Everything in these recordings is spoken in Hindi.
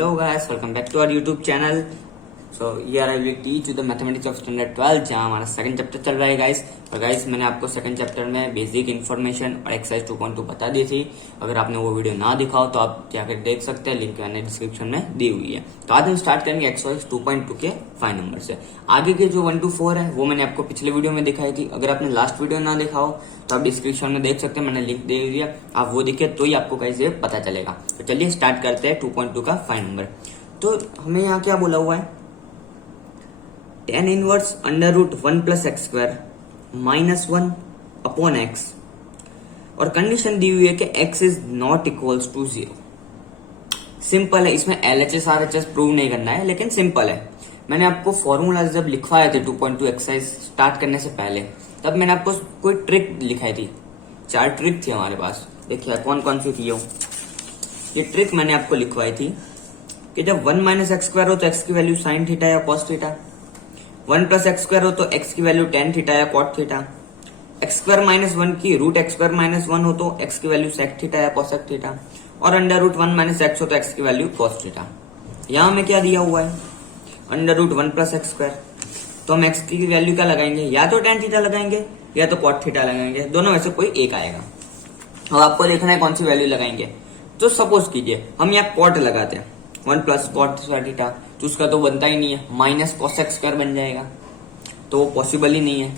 Hello guys, welcome back to our YouTube channel. So here I will teach you the mathematics of standard 12 जहाँ हमारा सेकंड चैप्टर चल रहा है गाइस। और गाइस मैंने आपको सेकंड चैप्टर में बेसिक इन्फॉर्मेशन और एक्सरसाइज 2.2 बता दी थी। अगर आपने वो वीडियो ना दिखा हो तो आप जाकर देख सकते हैं, लिंक मैंने डिस्क्रिप्शन में दी हुई है। तो आज हम स्टार्ट करेंगे एक्सरसाइज 2.2 के 5 नंबर से। आगे के जो 1 to 4 है वो मैंने आपको पिछले वीडियो में दिखाई थी। अगर आपने लास्ट वीडियो ना देखा हो तो आप डिस्क्रिप्शन में देख सकते हैं, मैंने लिंक दे दिया, आप वो दिखे तो ही आपको कैसे पता चलेगा। तो चलिए स्टार्ट करते हैं 2.2 का 5 नंबर। तो हमें यहाँ क्या बोला हुआ है, tan inverse under root 1 plus x square minus 1 upon x, और कंडीशन दी हुई है कि x is not equals to 0। Simple है, इसमें LHS RHS प्रूव नहीं करना है, लेकिन सिंपल है। मैंने आपको फॉर्मूला जब लिखवाए थे 2.2 एक्सरसाइज स्टार्ट करने से पहले, तब मैंने आपको कोई ट्रिक लिखाई थी, 4 ट्रिक थी हमारे पास। देखिए कौन कौन सी थी ये ट्रिक मैंने आपको लिखवाई थी कि जब 1 माइनस एक्स स्क्वायर हो तो x की वैल्यू साइन थीटा या cos theta, 1 plus x square हो तो x की वैल्यू टेन थीटा या cot theta, x square minus 1 की रूट एक्स स्क्वायर माइनस 1 हो तो x की वैल्यू सेक थीटा या कोसेक थीटा, और अंडर रूट 1 माइनस एक्स हो तो x की वैल्यू कॉस थीटा। यहाँ हमें क्या दिया हुआ है, under root 1 plus x square, तो हम x की वैल्यू क्या लगाएंगे, या तो टेन थीटा लगाएंगे या तो कॉट थीटा लगाएंगे, दोनों में से कोई एक आएगा। अब आपको देखना है कौन सी वैल्यू लगाएंगे। तो सपोज कीजिए हम यहाँ कॉट लगाते हैं, 1 प्लस कॉट थीटा, तो उसका तो बनता ही नहीं है, माइनस कोसेक स्क्वायर बन जाएगा, तो वो पॉसिबल ही नहीं है।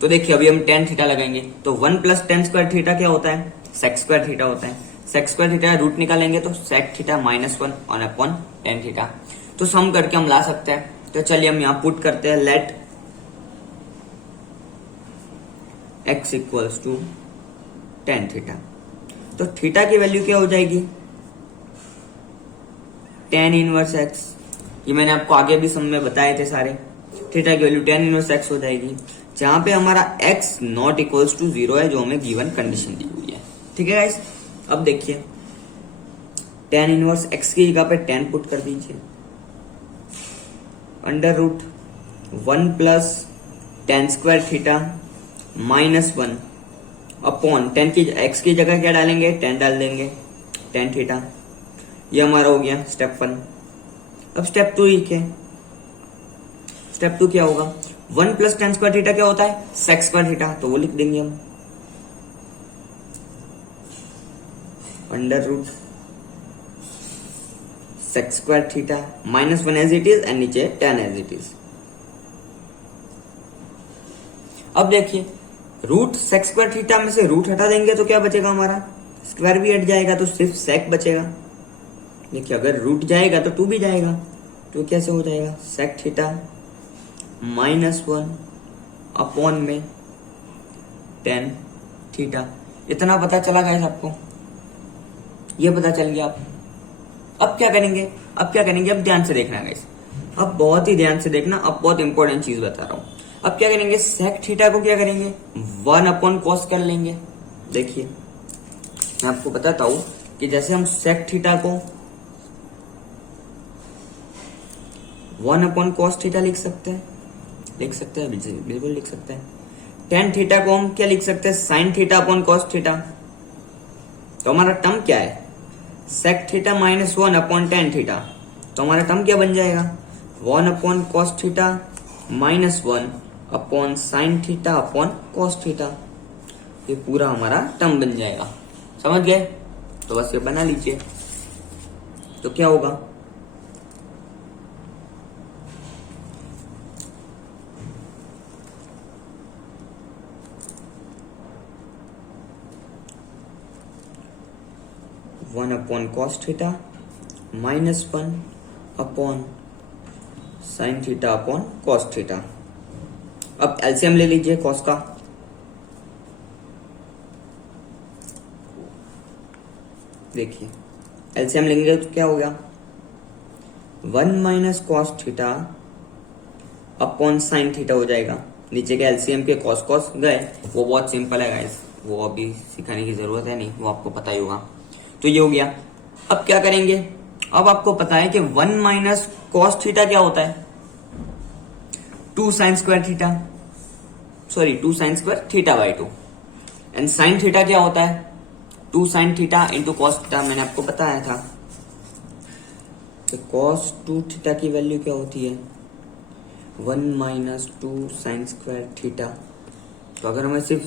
तो देखिए अभी हम टेन थीटा लगाएंगे, तो 1 प्लस टेन स्क्वायर थीटा क्या होता है, सेक स्क्वायर थीटा होता है। सेक स्क्वायर थीटा रूट निकालेंगे तो सेक थीटा माइनस 1 और अपॉन टेन थीटा, तो सम करके हम ला सकते हैं। तो चलिए हम यहाँ पुट करते हैं, let x equals to tan theta. तो थीटा की वैल्यू क्या हो जाएगी, टेन इनवर्स एक्स। ये मैंने आपको आगे भी सम में बताए थे सारे। थीटा की वैल्यू टेन इनवर्स एक्स हो जाएगी, जहां पे हमारा x नॉट इक्वल्स टू 0 है, जो हमें गिवन कंडीशन दी हुई है। ठीक है गाइस, अब देखिए टेन इनवर्स x की जगह पे 10 पुट कर दीजिए, under root 1 plus tan square theta minus 1 upon tan की x की जगह क्या डालेंगे, 10 डाल देंगे, टेन थीटा। ये हमारा हो गया स्टेप 1। अब स्टेप 2 लिखे, स्टेप 2 क्या होगा, 1 प्लस टेन स्क्वायर थीटा क्या होता है, सेक स्क्वायर थीटा, तो वो लिख देंगे हम, under root sec square theta minus 1 as it is and नीचे 10 एज इट इज। अब देखिए रूट सेक स्क्वायर थीटा में से रूट हटा देंगे तो क्या बचेगा, हमारा स्क्वायर भी हट जाएगा, तो सिर्फ सेक बचेगा। देखिए अगर रूट जाएगा तो 2 भी जाएगा, तो कैसे हो जाएगा, सेक थीटा माइनस 1 अपॉन में टेन थीटा। इतना पता चला गाइस आपको, ये पता चल गया। अब क्या करेंगे, अब ध्यान से देखना गाइस, अब बहुत ही ध्यान से देखना, अब बहुत इंपॉर्टेंट चीज बता रहा हूं। अब क्या करेंगे, सेक थीटा को क्या करेंगे, 1 अपॉन कॉस कर लेंगे। देखिए मैं आपको बताता हूं कि जैसे हम सेक थीटा को 1 अपॉन कॉस थीटा लिख सकते हैं, बिल्कुल लिख सकते हैं। टेन थीटा को हम क्या लिख सकते हैं, sine theta upon cos theta. तो हमारा टर्म क्या है, sec theta minus 1 upon tan theta, तो हमारा टर्म क्या बन जाएगा, 1 upon cos theta minus 1 upon sine theta upon cos theta. ये पूरा हमारा टर्म बन जाएगा, समझ गए। तो बस ये बना लीजिए, तो क्या होगा, one upon cos theta minus 1 upon sine theta upon cos theta. अब एलसीएम ले लीजिए कॉस का, देखिए एलसीएम लेंगे तो क्या होगा, 1 minus cos theta upon sine theta हो जाएगा। नीचे के एलसीएम के कॉस कॉस गए, वो बहुत सिंपल है गाइस, वो अभी सिखाने की जरूरत है नहीं, वो आपको पता ही होगा। तो ये हो गया। अब क्या करेंगे, अब आपको पता है कि 1 माइनस कॉस थीटा क्या होता है, 2 sine square theta, sorry 2 sine square theta by 2, and sine theta क्या होता है, 2 sine theta into cos theta, मैंने आपको बताया था। तो कॉस 2 थीटा की वैल्यू क्या होती है 1 - 2 साइन स्क्वायर थीटा। तो अगर हमें सिर्फ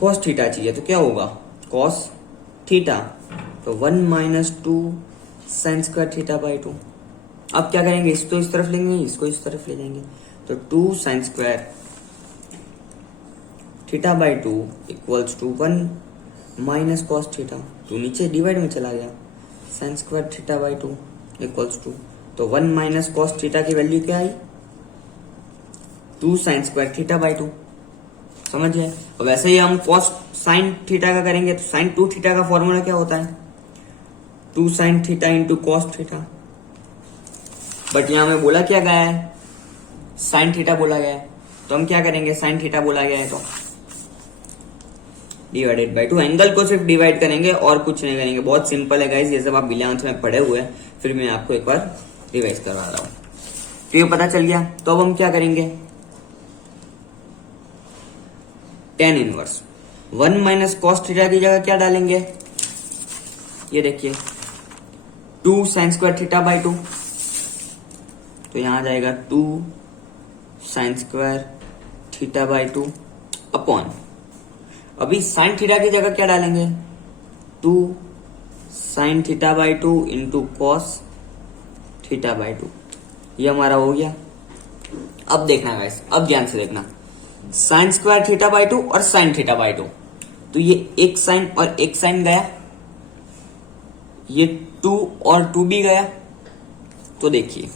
कॉस थीटा चाहिए तो क्या होगा कॉस थीटा, तो 1 - 2 साइन स्क्वायर थीटा बाई 2। अब क्या करेंगे, इसको इस तरफ लेंगे, इसको इस तरफ ले जाएंगे, तो 2 sine square theta by 2 equals to 1 - cos theta. तो नीचे डिवाइड में चला गया, sine square theta by 2 equals to, तो 1 - कॉस थीटा की वैल्यू क्या आई 2 साइन स्क्वायर थीटा बाई 2। समझिए। और वैसे ही हम कॉस साइन थीटा का करेंगे तो साइन 2 थीटा का फॉर्मूला क्या होता है 2 sine theta into cos theta. But यहां में बोला क्या गया है साइन थीटा बोला गया है, तो हम क्या करेंगे साइन थीटा बोला गया है तो डिवाइडेड बाई 2, एंगल को सिर्फ डिवाइड करेंगे और कुछ नहीं करेंगे। बहुत सिंपल है गाइस, ये सब आप 11th में पढ़े हुए हैं, फिर मैं आपको एक बार रिवाइज करवा रहा हूं। तो ये पता चल गया, तो अब हम क्या करेंगे tan इनवर्स 1 - कॉस थीटा की जगह क्या डालेंगे, ये देखिए 2 साइन स्क्वायर थीटा बाई 2, तो यहां आ जाएगा 2 sine square theta by 2 upon, अभी साइन थीटा की जगह क्या डालेंगे 2 sine theta by 2 into cos theta by 2। ये हमारा हो गया। अब देखना गाइस, अब ध्यान से देखना, साइन स्क्वायर थीटा बाई 2 और साइन थीटा बाई 2, तो ये एक साइन और एक साइन गया, ये 2 और 2 भी गया। तो देखिए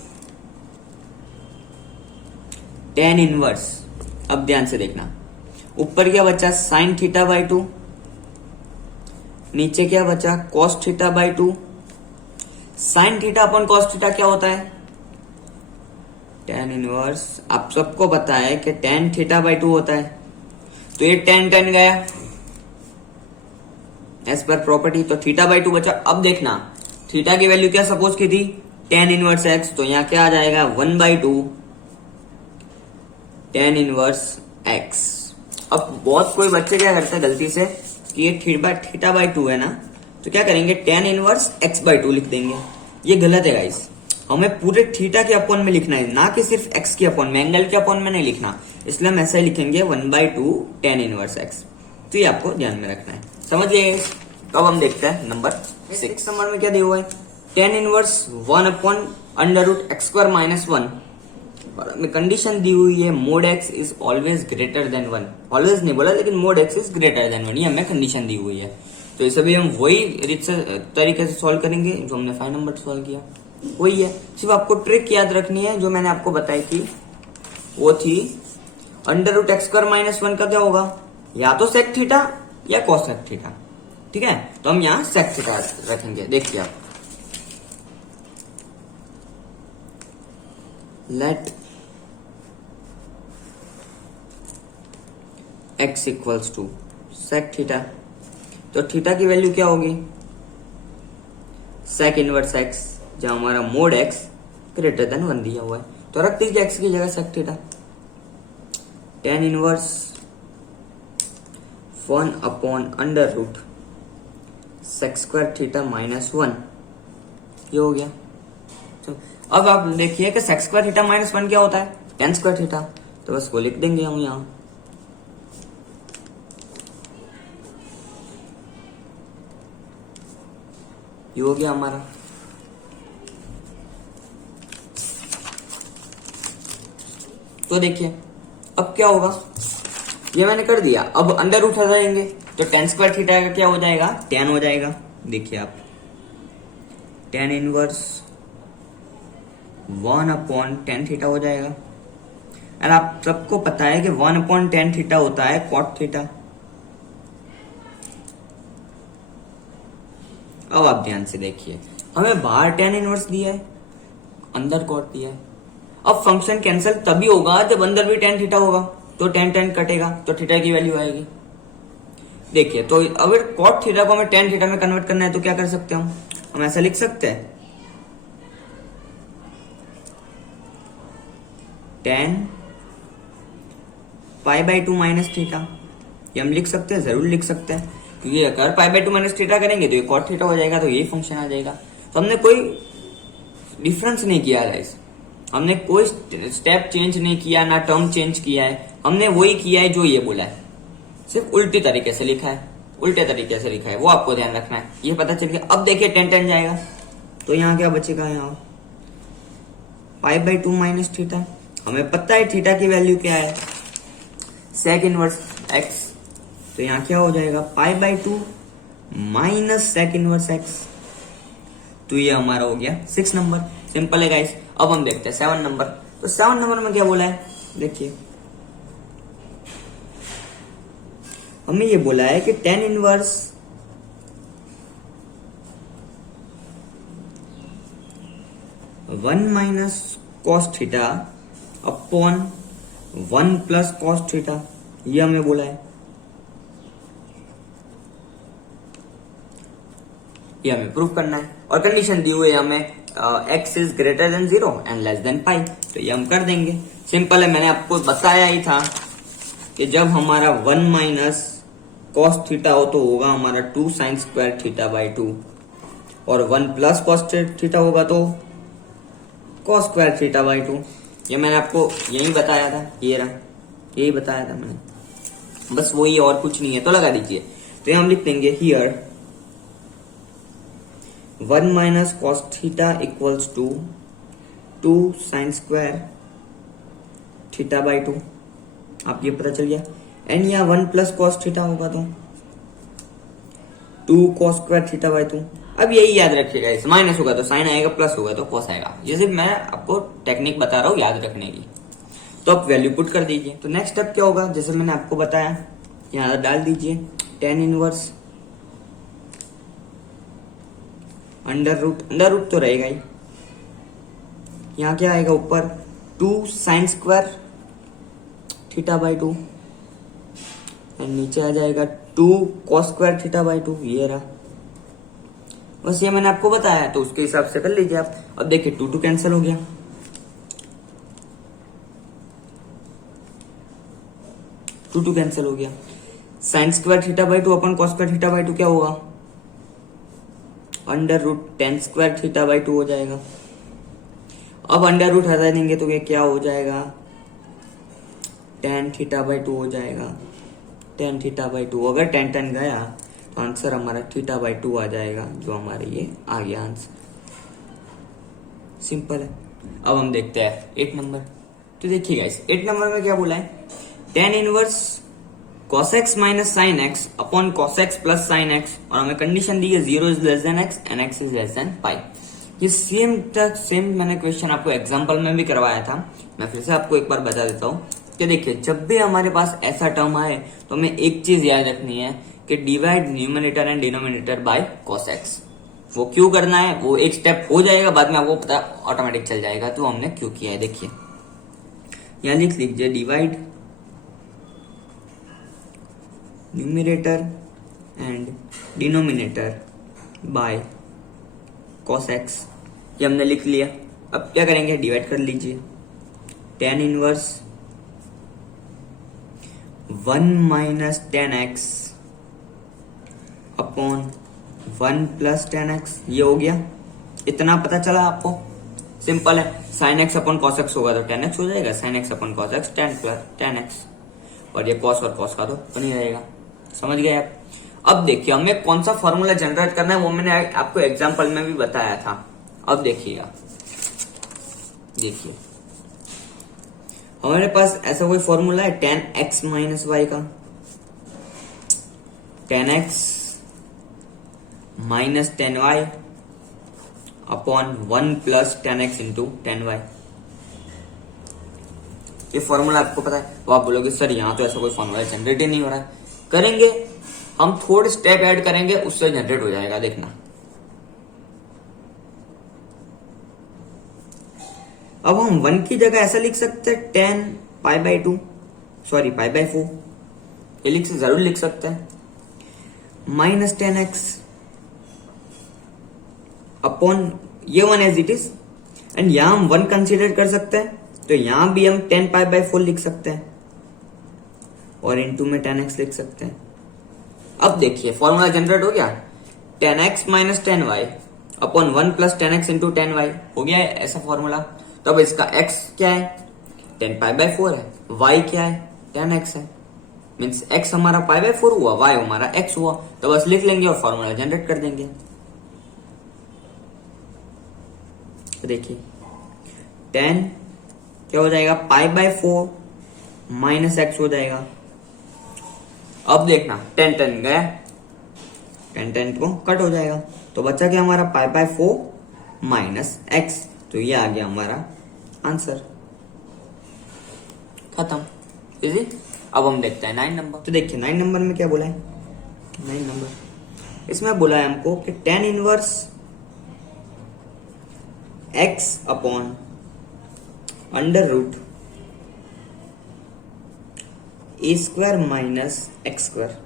tan इनवर्स, अब ध्यान से देखना, ऊपर क्या बचा साइन थीटा बाई 2, नीचे क्या बचा cos theta by 2। Sign theta upon cos theta क्या होता है tan इनवर्स, आप सबको पता है कि tan थीटा बाई 2 होता है, तो ये tan tan गया एज पर प्रॉपर्टी, तो थीटा बाई 2 बचा। अब देखना थीटा की वैल्यू क्या सपोज की थी tan इनवर्स x, तो यहां क्या आ जाएगा 1/2 tan इनवर्स x। अब बहुत कोई बच्चे क्या करते हैं गलती से कि ये थीटा बाई 2 है ना, तो क्या करेंगे tan इनवर्स x/2 लिख देंगे। ये गलत है गाइस, हमें पूरे थीटा के अपॉन में लिखना है, ना कि सिर्फ x के अपॉन में, एंगल के अपॉन में नहीं लिखना, इसलिए हम ऐसा ही लिखेंगे 1/2 tan इनवर्स x। तो ये आपको ध्यान में रखना है, समझिए। तो अब हम देखते हैं नंबर 6 नंबर में क्या दिया हुआ है tan इनवर्स 1/√x² - 1, और हमें कंडीशन दी हुई है mode x is always greater than 1। Always नहीं बोला, लेकिन mode x is greater then 1, ये हमें कंडीशन दी हुई है। तो इसे भी हम वही तरीके से सॉल्व करेंगे जो हमने 5 नंबर सॉल्व किया, वही है। सिर्फ आपको ट्रिक याद रखनी है जो मैंने आपको बताई थी, वो थी √x² - 1 का क्या होगा, या तो सेक थीटा या कॉसेक थीटा। ठीक है, तो हम यहाँ सेक थीटा रखेंगे। देखिए आप, let x equals to sec theta, तो थीटा की वैल्यू क्या होगी सेक इनवर्स x, जहां हमारा मोड x ग्रेटर देन 1 दिया हुआ है, तो रख दीजिए x की जगह sec theta. tan inverse 1/√sec² theta -1, ये हो गया। तो अब आप देखिए कि sec² थीटा -1 क्या होता है tan² थीटा, तो बस वो लिख देंगे हम यहां। ये हो गया हमारा। तो देखिए अब क्या होगा, ये मैंने कर दिया। अब अंडर रूट हटाएंगे तो tan² थीटा का क्या हो जाएगा tan हो जाएगा। देखिए आप tan इनवर्स 1/tan थीटा हो जाएगा, और आप सबको पता है कि 1/tan थीटा होता है cot थीटा। अब आप ध्यान से देखिए, हमें बाहर tan इनवर्स दिया है, अंदर cot दिया है। अब फंक्शन कैंसिल तभी होगा जब अंदर भी tan थीटा होगा, तो tan कटेगा तो थीटा की वैल्यू आएगी। देखिए, तो अगर cot थीटा को हमें tan थीटा में कन्वर्ट करना है तो क्या कर सकते हैं हम ऐसा लिख सकते हैं tan π/2 माइनस थीटा, ये हम लिख सकते हैं, जरूर लिख सकते हैं, क्योंकि अगर π/2 माइनस थीटा करेंगे तो ये cot थीटा हो जाएगा, तो यही फंक्शन आ जाएगा। तो हमने कोई डिफरेंस नहीं किया गाइस, हमने कोई स्टेप चेंज नहीं किया, ना टर्म चेंज किया है, हमने वही किया है जो ये बोला है, सिर्फ उल्टी तरीके से लिखा है, उल्टे तरीके से लिखा है, वो आपको ध्यान रखना है, ये पता चल गया। अब देखिए tan tan जाएगा तो यहाँ क्या बचेगा, यहाँ π/2 माइनस थीटा, हमें पता है थीटा की वैल्यू क्या है, सेक इनवर्स x, तो यहाँ क्या हो जाएगा π/2 माइनस सेक इनवर्स x, तो ये हमारा हो गया 6 नंबर। सिंपल है गाइस। अब हम देखते हैं 7 नंबर। तो 7 नंबर में क्या बोला है, देखिए हमें ये बोला है कि tan inverse one minus cos theta upon 1 plus cos theta, ये हमें बोला है, ये हमें प्रूव करना है, और कंडीशन दी हुई है हमें x is greater than 0 and less than pi, तो ये हम कर देंगे। सिंपल है, मैंने आपको बताया ही था कि जब हमारा 1 माइनस कॉस थीटा हो तो होगा हमारा 2 साइन स्क्वायर थीटा बाई 2, और 1 प्लस कॉस थीटा होगा तो कॉस स्क्वायर थीटा बाई 2। ये मैंने आपको यही बताया था, ये रहा, यही बताया था मैंने, बस वही और कुछ नहीं है, तो लगा दीजिए। तो ये हम लिख देंगे here 1 minus cos theta equals to 2 sine square theta by 2, आप ये पता चल गया। एंड यहाँ 1 प्लस कॉस थीटा होगा तो 2 कॉस स्क्वायर थीटा बाई 2। अब यही याद रखिएगा, इस माइनस होगा तो साइन आएगा, प्लस होगा तो कॉस आएगा, ये सिर्फ मैं आपको टेक्निक बता रहा हूँ याद रखने की। तो आप वैल्यू पुट कर दीजिए। तो नेक्स्ट स्टेप क्या होगा, जैसे मैंने आपको बताया, यहाँ डाल दीजिए tan इनवर्स अंडर रूट तो रहेगा ही, यहाँ क्या आएगा ऊपर 2 sine square theta by 2, and नीचे आ जाएगा 2 कॉस स्क्वायर थीटा बाई 2, ये रहा। बस ये मैंने आपको बताया, तो उसके हिसाब से कर लीजिए आप। अब देखिए 2 कैंसिल हो गया, 2 कैंसिल हो गया, sine square theta by 2 upon cos square theta by 2 क्या होगा, under root tan square theta by 2 हो जाएगा। अब अंडर रूट हटा देंगे तो ये क्या हो जाएगा, tan थीटा बाई 2 हो जाएगा, tan थीटा बाई 2। अगर tan गया तो आंसर हमारा थीटा बाई 2 आ जाएगा, जो हमारे ये आ गया आंसर। सिंपल है। अब हम देखते हैं 8 नंबर। तो देखिए गाइस 8 नंबर में क्या बोला है, tan inverse cos x minus sine x upon cos x plus sine x, और हमें कंडीशन दी है 0 is less than x and x is less than pi. ये सेम मैंने क्वेश्चन आपको एग्जांपल में भी करवाया था, मैं फिर से आपको एक बार बता देता हूँ कि देखिए जब भी हमारे पास ऐसा टर्म आए तो हमें एक चीज याद रखनी है कि divide numerator and denominator by cos x। वो क्यों करना है, वो एक स्टेप हो जाएगा, बाद में आपको पता ऑटोमेटिक चल जाएगा, तो हमने क्यों किया है। देखिए यहाँ लिख लीजिए divide numerator and denominator by cos x, ये हमने लिख लिया। अब क्या करेंगे, डिवाइड कर लीजिए, tan inverse 1 minus tan x upon 1 plus tan x, ये हो गया। इतना पता चला आपको, सिंपल है। sin x upon cos x होगा तो tan x हो जाएगा, sin x upon cos x tan plus tan x, और ये cos और cos का तो बन ही रहेगा। समझ गए आप। अब देखिए हमें कौन सा फॉर्मूला जनरेट करना है, वो मैंने आपको एग्जांपल में भी बताया था। अब देखिएगा, देखिए हमारे पास ऐसा कोई फॉर्मूला है tan x माइनस वाई का, tan x minus tan y upon 1 plus tan x into tan y। ये फॉर्मूला आपको पता है, वो आप बोलोगे सर यहाँ तो ऐसा कोई फॉर्मूला जनरेट ही नहीं हो रहा है। करेंगे हम, थोड़े स्टेप ऐड करेंगे, उससे जनरेट हो जाएगा, देखना। अब हम 1 की जगह ऐसा लिख सकते हैं tan π/2, सॉरी π/4, ये जरूर लिख सकते हैं, माइनस tan x अपॉन ये 1 एज इट इज, एंड यहां हम 1 कंसीडर कर सकते हैं, तो यहां भी हम tan π/4 लिख सकते हैं, और इनटू में tan x लिख सकते हैं। अब देखिए फॉर्मूला जनरेट हो गया, tan x minus tan y upon 1 plus 10x into 10y हो गया है ऐसा फॉर्मूला। तो अब इसका x क्या है 10 पाई बाय 4 है, y क्या है 10x है, मीन्स x हमारा पाई बाय 4 हुआ, y हमारा x हुआ। तो बस लिख लेंगे और फॉर्मूला जनरेट कर देंगे। तो देखिए 10 क्या हो जाएगा पाई बाय 4 माइनस x हो जाएगा। अब देखना 10 10 गया, 10 10 को कट हो जाएगा, तो बचा क्या हमारा पाई बाय 4 माइनस x। तो ये आ गया हमारा आंसर, खत्म, इजी। अब हम देखते हैं 9 नंबर। तो देखिए 9 नंबर में क्या बोला है, 9 नंबर इसमें बोला है हमको कि tan inverse x upon under root a square minus x square,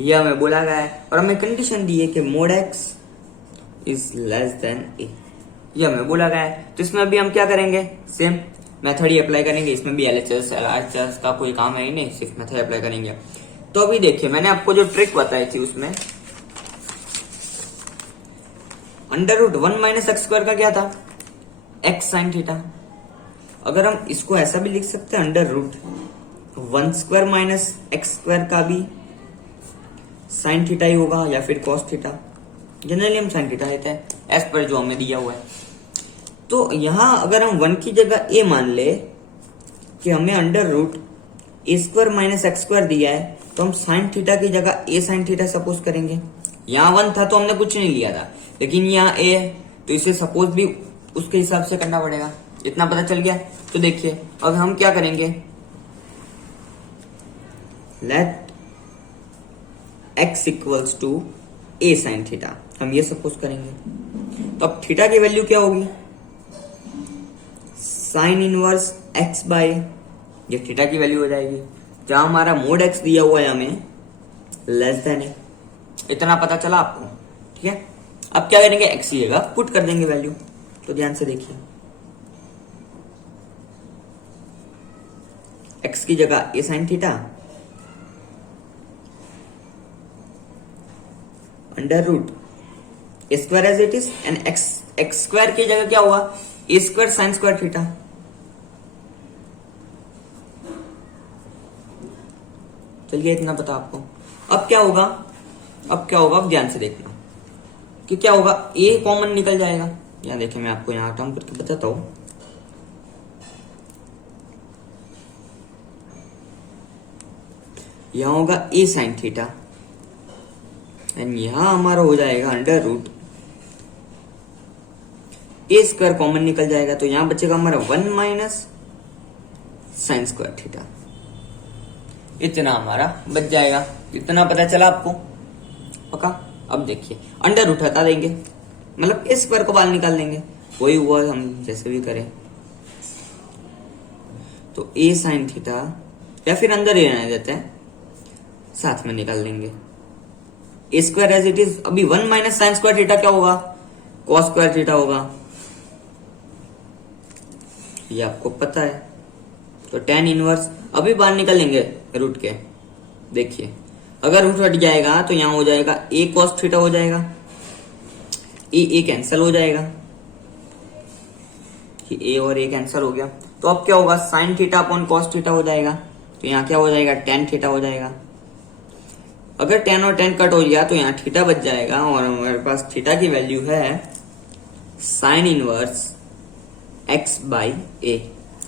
यह हमें बोला गया है और हमें कंडीशन दी है कि mode x is less than a, यह हमें बोला गया है। तो इसमें अभी हम क्या करेंगे, सेम मेथड ही अप्लाई करेंगे। इसमें भी LHS LHS का कोई काम है ही नहीं, सिर्फ मेथड अप्लाई करेंगे। तो अभी देखिए मैंने आपको जो ट्रिक बताई थी उसमें under root 1 minus x square का क्या था x साइन थीटा। अगर हम इसको ऐसा भी लिख सकते हैं under root 1 square minus x square का भी साइन थीटा ही होगा या फिर कॉस थीटा, जनरली हम साइन थीटा लेते हैं एज पर जो हमें दिया हुआ है। तो यहां अगर हम 1 की जगह a मान ले कि हमें under root a square minus x square दिया है, तो हम साइन थीटा की जगह a साइन थीटा सपोज करेंगे। यहाँ 1 था तो हमने कुछ नहीं लिया था, लेकिन यहाँ a है तो इसे सपोज भी उसके हिसाब से करना पड़ेगा। इतना पता चल गया। तो देखिए अब हम क्या करेंगे, let x equals to a sine theta, हम ये सपोज करेंगे। तो अब थीटा की वैल्यू क्या होगी, साइन इनवर्स x बाय, ये थीटा की वैल्यू हो जाएगी। जहां हमारा मोड x दिया हुआ है हमें लेस देन है, इतना पता चला आपको, ठीक है। अब क्या करेंगे, x की जगह पुट कर देंगे वैल्यू। तो ध्यान से देखिए x की जगह a sine theta under root a square as it is and x square की जगह क्या हुआ a square sine square theta. चलिए इतना पता आपको। अब क्या होगा, अब ध्यान से देखना कि क्या होगा, ए कॉमन निकल जाएगा। यहां देखिए मैं आपको यहां टर्म करके बताता हूं। यहां होगा ए साइन थीटा एंड यहां हमारा हो जाएगा under root a square common निकल जाएगा, तो यहां बचेगा हमारा 1 माइनस साइन स्क्वायर थीटा। इतना हमारा बच जाएगा। इतना पता चला आपको पक्का। अब देखिए अंडर रूट हटा देंगे, मतलब ए स्क्वायर को बाहर निकाल देंगे, वही हुआ हम जैसे भी करें। तो ए साइन थीटा या फिर अंदर ही रहने देते हैं, साथ में निकाल देंगे ए स्क्वायर एज इट इज। अभी 1 माइनस साइन स्क्वायर थीटा क्या होगा, कॉस स्क्वायर थीटा होगा, ये आपको पता है। तो tan इनवर्स अभी बाहर निकल लेंगे रूट के। देखिए अगर रूट हट जाएगा तो यहां हो जाएगा a cos थीटा हो जाएगा, a कैंसिल हो जाएगा, कि a और a कैंसिल हो गया। तो अब क्या होगा, sign theta upon cos theta हो जाएगा, तो यहाँ क्या हो जाएगा tan थीटा हो जाएगा। अगर tan और tan कट हो गया तो यहाँ थीटा बच जाएगा और हमारे पास थीटा की वैल्यू है sine inverse x by a।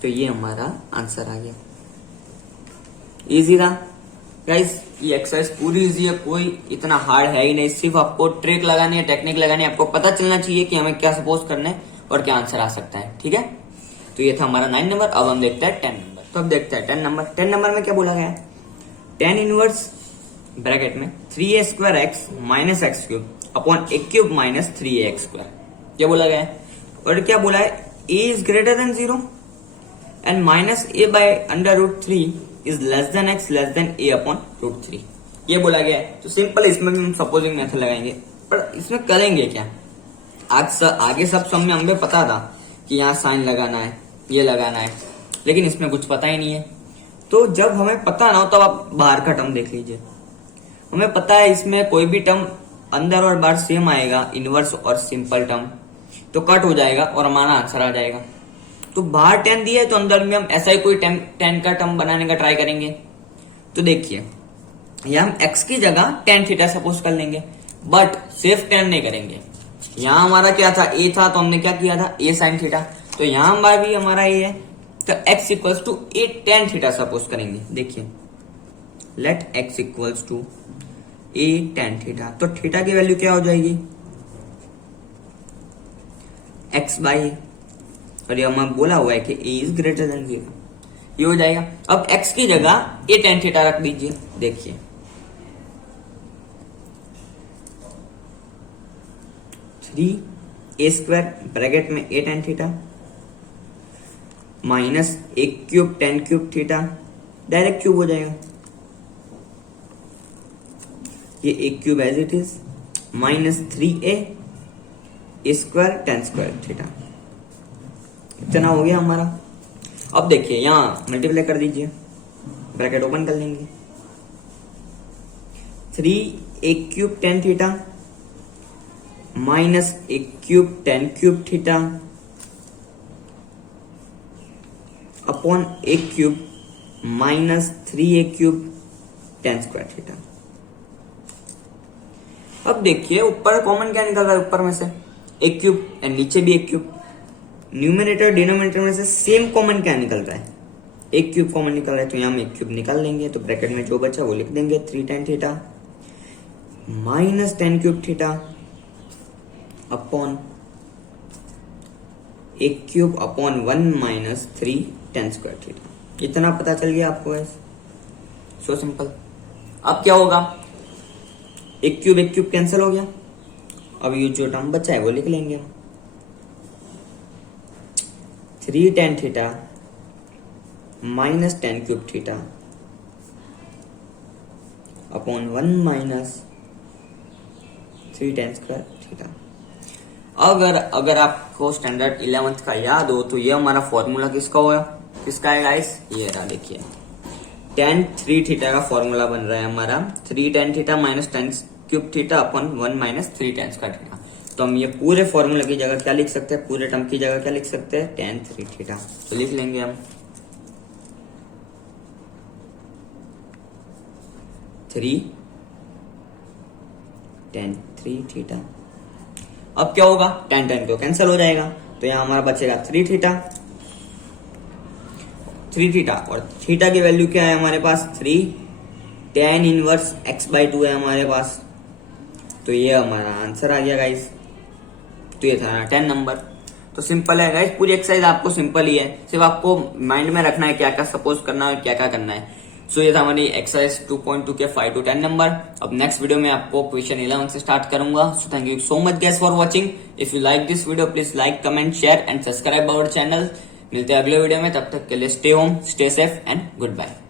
तो ये हमारा आंसर आ गया। इजी था गाइस, ये एक्सरसाइज पूरी इजी है, कोई इतना हार्ड है ही नहीं। सिर्फ आपको ट्रिक लगानी है, टेक्निक लगानी है, आपको पता चलना चाहिए कि हमें क्या सपोज करना है और क्या आंसर आ सकता है, ठीक है। तो ये था हमारा 9 नंबर। अब हम देखते हैं 10 नंबर। तो अब देखते हैं 10 नंबर। 10 नंबर में क्या बोला गया है, tan इनवर्स ब्रैकेट में 3a square x minus x cube upon a cube minus 3a x square, क्या बोला गया है। और क्या बोला है, a is greater than 0 and minus a by under root 3 is less than x less than a upon root 3, ये बोला गया है। तो सिंपल इसमें भी हम सपोजिंग मेथड लगाएंगे, पर इसमें करेंगे क्या, आगे सब में हमें पता था कि यहाँ साइन लगाना है, ये लगाना है, लेकिन इसमें कुछ पता ही नहीं है। तो जब हमें पता ना हो तब आप बाहर का टर्म देख लीजिए। हमें पता है इसमें कोई भी टर्म अंदर और बाहर सेम आएगा, इनवर्स और सिंपल टर्म, तो कट हो जाएगा और हमारा आंसर आ जाएगा। तो बाहर 10 दिया है तो अंदर में हम ऐसा ही कोई 10 का टर्म बनाने का ट्राई करेंगे। तो देखिए यहाँ हम x की जगह tan थीटा सपोज कर लेंगे, बट सिर्फ 10 नहीं करेंगे। यहाँ हमारा क्या था, a था, तो हमने क्या किया था, a sin थीटा। तो यहाँ हमारा भी हमारा a है, तो x equals to a tan theta suppose करेंगे। देखिए let x equals to a tan theta, तो थीटा की वैल्यू क्या हो जाएगी, x बाई a, और ये हमें बोला हुआ है कि a इज ग्रेटर देन 0, ये हो जाएगा। अब x की जगह a tan थीटा रख दीजिए। देखिए 3a² ब्रैकेट में a tan theta minus a³ tan³ theta, direct cube हो जाएगा, ये a³ as it is minus 3a² tan² theta, इतना हो गया हमारा। अब देखिए यहां मल्टीप्लाई कर दीजिए, ब्रैकेट ओपन कर लेंगे, 3a³ tan theta minus a³ tan³ theta upon a³ minus 3a³ tan² theta. अब देखिए ऊपर कॉमन क्या निकल रहा है, ऊपर में से a³ एंड नीचे भी a³, न्यूमरेटर डिनोमिनेटर में से सेम कॉमन क्या निकल रहा है, a³ कॉमन निकल रहा है, तो यहां हम a³ निकाल लेंगे। तो ब्रैकेट में जो बचा वो लिख देंगे, 3 tan theta minus tan³ theta upon a³ upon 1 minus 3 tan² theta. इतना पता चल गया आपको, सो सिंपल। अब क्या होगा, a³ कैंसिल हो गया, अब ये जो टर्म बचा है वो लिख लेंगे, 3 tan theta minus tan³ theta upon 1 minus 3 tan² theta. अगर आपको स्टैंडर्ड 11th का याद हो तो ये हमारा फॉर्मूला किसका होगा, किसका है गाइस, ये रहा। देखिए tan 3 थीटा का फॉर्मूला बन रहा है हमारा 3 tan theta minus tan³ theta upon 1 minus 3 tan² theta. तो हम ये पूरे फॉर्मूला की जगह क्या लिख सकते हैं, पूरे टर्म की जगह क्या लिख सकते हैं, tan 3 थीटा। तो लिख लेंगे हम 3 tan 3 थीटा। अब क्या होगा, tan तो कैंसिल हो जाएगा, तो यहां हमारा बचेगा 3 थीटा और थीटा की वैल्यू क्या है हमारे पास, 3 tan इनवर्स x/2 है हमारे पास। तो ये हमारा आंसर आ गया गाइस। तो ये था 10 नंबर। तो सिंपल है गाइस, पूरी एक्सरसाइज आपको सिंपल ही है, सिर्फ आपको माइंड में रखना है क्या क्या सपोज करना है और क्या क्या करना है। सो ये था हमारी एक्सरसाइज 2.2 के 5 to 10 नंबर। अब नेक्स्ट वीडियो में आपको क्वेश्चन 11 से स्टार्ट करूंगा। So thank you so much guys for watching. If you like this video please like, comment, share and subscribe our channel. मिलते हैं अगले वीडियो में, तब तक के लिए stay home, stay safe and good bye.